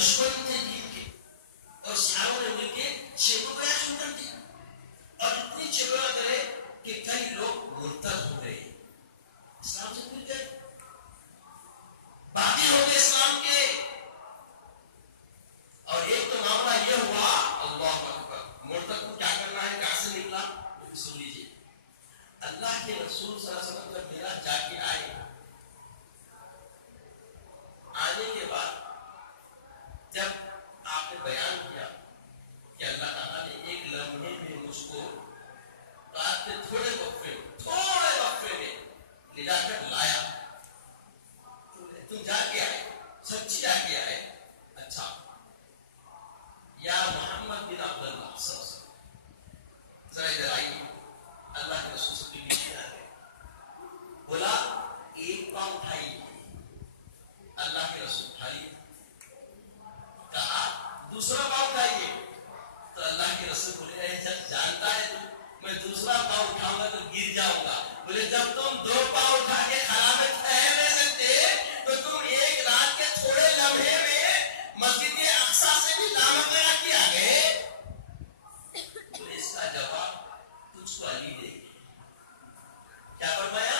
دشمن تھے دین کے، اور سیاحوں نے مل کے شیخوں کو شروع کر دیا اور اتنی چلوڑا کرے کہ کئی لوگ مرتد ہو گئے، اسلام سے بھول گئے، باقی ہو گئے اسلام کے۔ اور ایک تو معاملہ یہ ہوا، اللہ اکبر، مرتد کو کیا کرنا ہے، کہاں سے نکلا وہ بھی سن لیجیے۔ اللہ کے رسول صلی اللہ علیہ وسلم جب میرا جا کے آئے، آنے کے بعد جب آپ نے بیان کیا کہ اللہ تعالیٰ نے ایک لمحے میں مجھ کو رات کے تھوڑے وقفے میں لے جا کر لایا، تم جا کے آئے، سچی جا کے آئے، اچھا یا محمد بن عبداللہ صلی اللہ علیہ وسلم ذرا ادھر آئیے۔ اللہ کے رسول سے پیچھے آ گئے، بولا ایک پاؤں اٹھائیے، اللہ کے رسول اٹھا لیے، کہا دوسرا پاؤں اٹھائیے، تو اللہ کے رسول بولے جب جانتا ہے تو میں دوسرا پاؤں اٹھاؤں گا تو گر جاؤں گا، بولے جب تم دو پاؤں اٹھا کے خلا میں ٹھہر نہیں سکتے تو تم ایک رات کے تھوڑے لمحے میں مسجد اقصیٰ سے بھی لامکڑا کیا گئے، بولے اس کا جواب تجھ کو علی دے گی۔ کیا فرمایا؟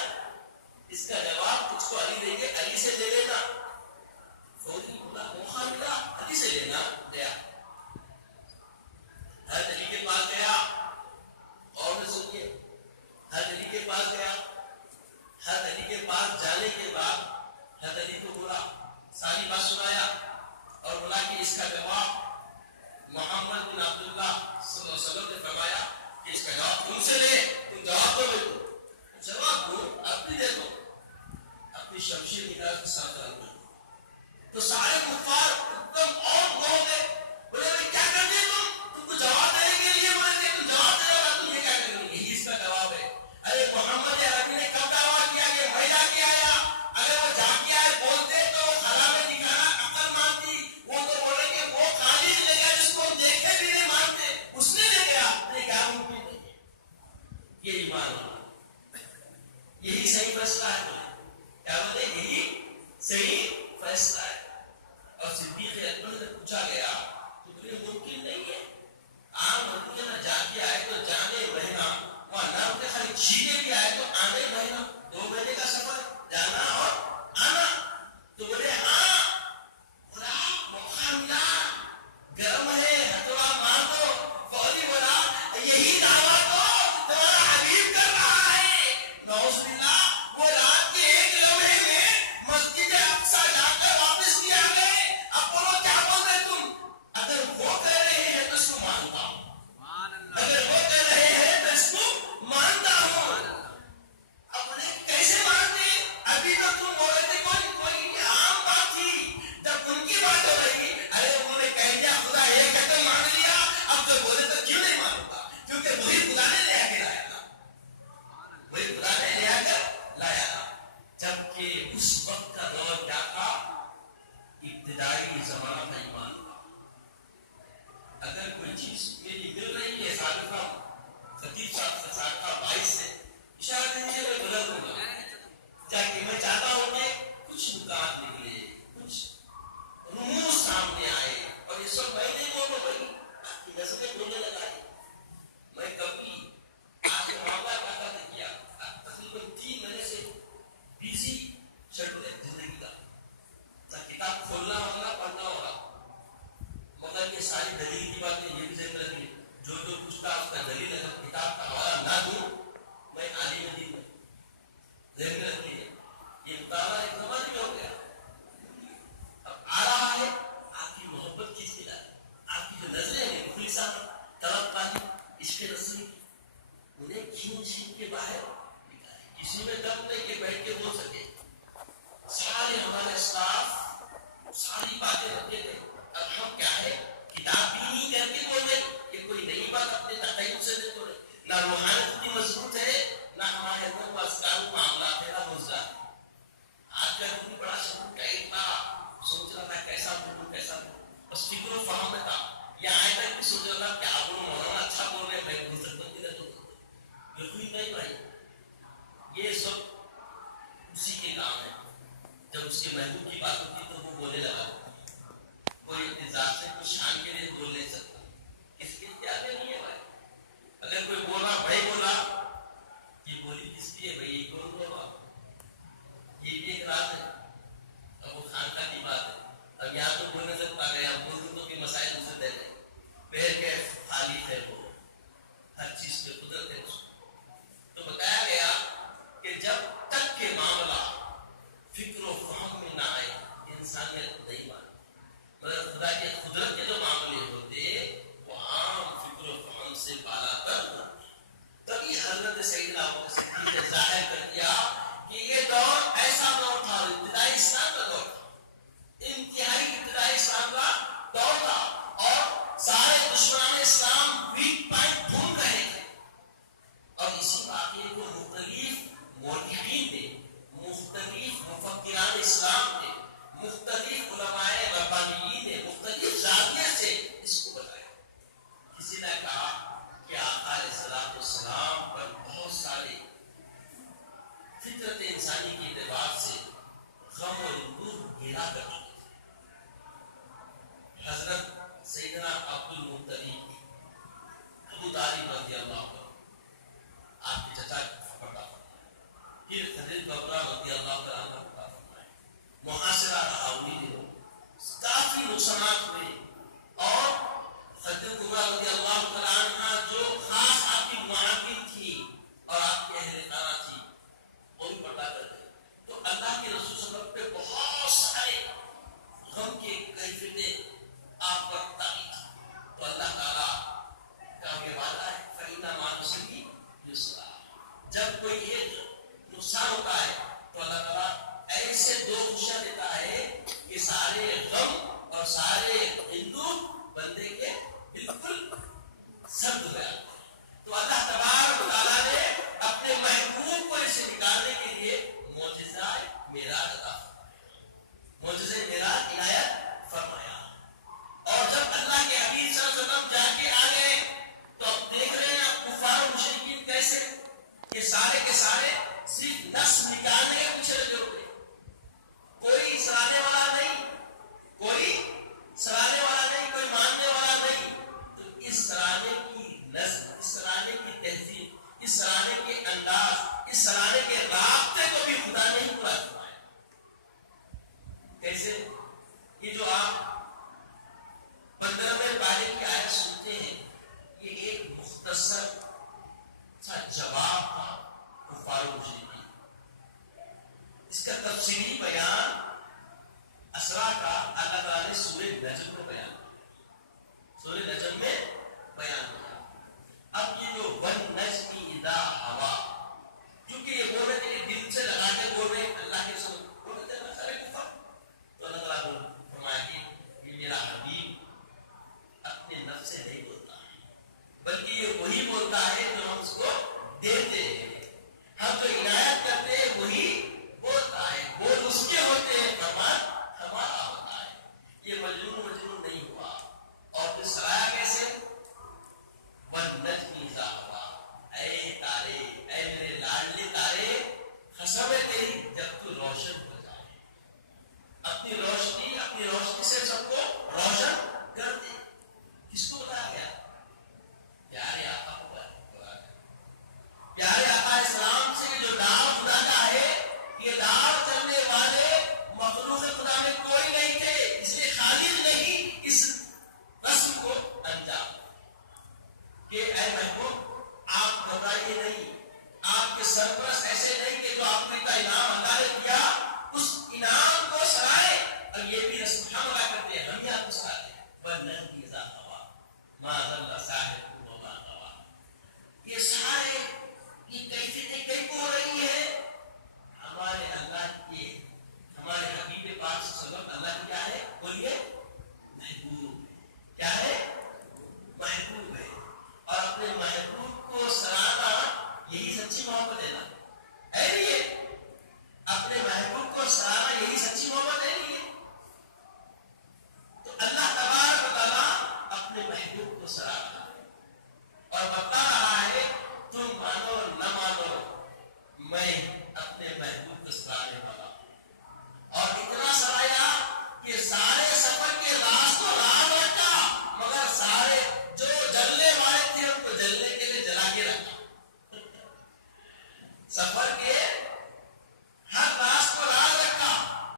اس کا جواب تجھ کو علی دے گے، علی سے لے لینا۔ فوجی بولا موقع ملا، علی سے لینا، گیا حضرت علی کے پاس گیا، اور میں سنیے، حضرت علی کے پاس گیا، حضرت علی کے پاس جانے کے بعد حضرت علی کو بولا، ساری بات سنایا اور بولا کہ اس کا جواب محمد بن عبداللہ صلی اللہ علیہ وسلم نے فرمایا کہ اس کا جواب تم سے لے، تم جواب دو، میرے کو جواب دو، اپنی دے دو، اپنی شمشیر نکال کے ساتھ ڈال دو۔ تو سارے کفار ایک دم اور ہو گئے، بولے بھائی کیا کر دیا تم کو جواب دینے کے لیے بولے تھے، تم جواب دے رہا تم یہ کیا کر دیں گے، یہی اس کا جواب ہے۔ ارے محمد عربی نے کب دعویٰ کیا کہ میں جا کے آیا، اگر وہ جا کے آئے بولتے تو خلا میں دکھانا عقل مانتی، وہ تو بولے کہ وہ خالی لے گیا جس کو ہم دیکھے بھی نہیں مانتے، اس نے لے گیا، نہیں کیا ممکن نہیں ہے، یہ ایمان ہونا، یہی صحیح فیصلہ ہے، بولے کیا بولے یہی صحیح فیصلہ ہے۔ اور صدیق اکبر سے پوچھا گیا تو بولے ممکن نہیں ہے، عام آدمی نہ جا کے آئے تو جانے مہینہ، وہاں نہ ہوتے خالی چھینے بھی آئے تو آنے مہینہ، 2 مہینے کا سفر جانا اور آنا، تو بولے ہاں، بولا موقع ملا، گرم ہے، ہتھوڑا مار دو، فوجی بولا یہی دعویٰ تو تمہارا حبیب کر رہا ہے، نعوذ باللہ، وہ رات کے ایک لمحے میں مسجد اقصیٰ جا کر واپس کیا گئے، اب بولو کیا بول رہے تم؟ اگر وہ کہہ رہے ہیں تو اس کو مانتا ہوں، اگر وہ کہہ رہے ہیں تو اس کو مانتا ہوں۔ اب انہیں کیسے مانتے؟ ابھی تو تم بول رہے تھے کوئی عام بات تھی، جب ان کی بات ہو رہی، ارے انہوں نے کہہ دیا خدا ایک ہے تو مان لیا، اب تو بولے تو کیوں نہیں مانوں گا، کیونکہ وہی خدا نے لے آ کے لایا تھا، وہی خدا نے لے آ کر لایا تھا۔ جبکہ اس وقت کا دور کیا تھا، ابتدائی زمانہ تھا ایمان کا۔ اگر کوئی چیز میری مل رہی ہے ثابتہ خطیب صاحب کا 22 سے اشارہ دیجیے میں غلط ہوں گا، کہ میں چاہتا ہوں کہ کچھ نکات نکلے، کچھ رموز سامنے آئے، اور اس وقت میں نہیں بولوں بھائی آپ کی نسلیں بولنے لگا ہے، میں کبھی آپ کے معاملہ کا کیا تقریباً 3 مہینے سے بیزی شیڈول ہے زندگی کا، نہ کتاب کھولنا ہوگا پڑھنا ہوگا، مگر یہ ساری دلیل کی باتیں یہ بھی ذہن رکھیں، جو پوچھتا اس کا دلیل اگر کتاب کا حوالہ نہ دوں میں عالم دین میں، ذہن رکھیں یہ مطالعہ ایک زمانے میں ہو گیا، اب آ رہا ہے آپ کی محبت کس کے لائے، آپ کی جو نظریں ہیں مخلصہ طلب پانی عشق رسول انہیں کھین چھین کے باہر نکالے، کسی میں دم نہیں کہ بیٹھ کے بول سکے، سارے ہمارے اسٹاف ساری باتیں رکھتے تھے، اب ہم کیا ہے کتاب بھی نہیں کر کے بول رہے کہ کوئی نئی بات اپنے تخیل سے نہیں بول رہے، نہ روحانیت اتنی مضبوط ہے، نہ ہمارے اندر وہ اذکار و معاملات ہے، نہ روزہ ہے۔ آج کا دن بڑا شروع کا اتنا سوچ رہا تھا کیسا بولوں کیسا بولوں، بس فکر و فہم میں تھا، یا آئے تک بھی سوچ رہا تھا کہ آپ بولوں مولانا اچھا بول رہے ہیں میں بول سکتا ہوں کہ تو یقین نہیں بھائی، یہ سب اسی کے کام ہے، جب اس کے محبوب کی بات ہوتی تو وہ بولنے لگا، کوئی نے آپ پر تاکید تو اللہ تعالیٰ کا یہ وعدہ ہے فَإِنَّ مَعَ الْعُسْرِ يُسْرًا. جب کوئی ایک نقصان ہوتا ہے تو اللہ تعالیٰ ایسے دو خوشیاں دیتا ہے کہ سارے غم اور سارے ہندو بندے کے بالکل سرد ہو جاتے. تو اللہ تبارک و تعالیٰ نے اپنے محبوب کو اسے نکالنے کے لیے معجزہ معراج عطا فرمایا، معجزہ معراج عنایت فرمایا. اور جب اللہ کے حبیب صلی اللہ علیہ وسلم جا کے آ گئے تو اب دیکھ رہے ہیں اب کفار و مشرکین کیسے یہ سارے کے سارے صرف نس نکالنے کے پیچھے لگے ہوئے، کوئی سرانے والا نہیں، کوئی سرانے والا نہیں، کوئی ماننے والا نہیں. تو اس سرانے کی نظم، اس سرانے کی تہذیب، اس سرانے کے انداز، اس سرانے کے رابطے کو بھی خدا نے ہی پورا کروایا. کیسے؟ یہ جو آپ 15ویں پارے کی آیت سنتے ہیں یہ ایک مختصر سا جواب تھا کفار و مشرکین. اس کا تفصیلی بیان اسرا کا اللہ تعالیٰ نے سورہ نجم میں بیان کیا. سورہ نجم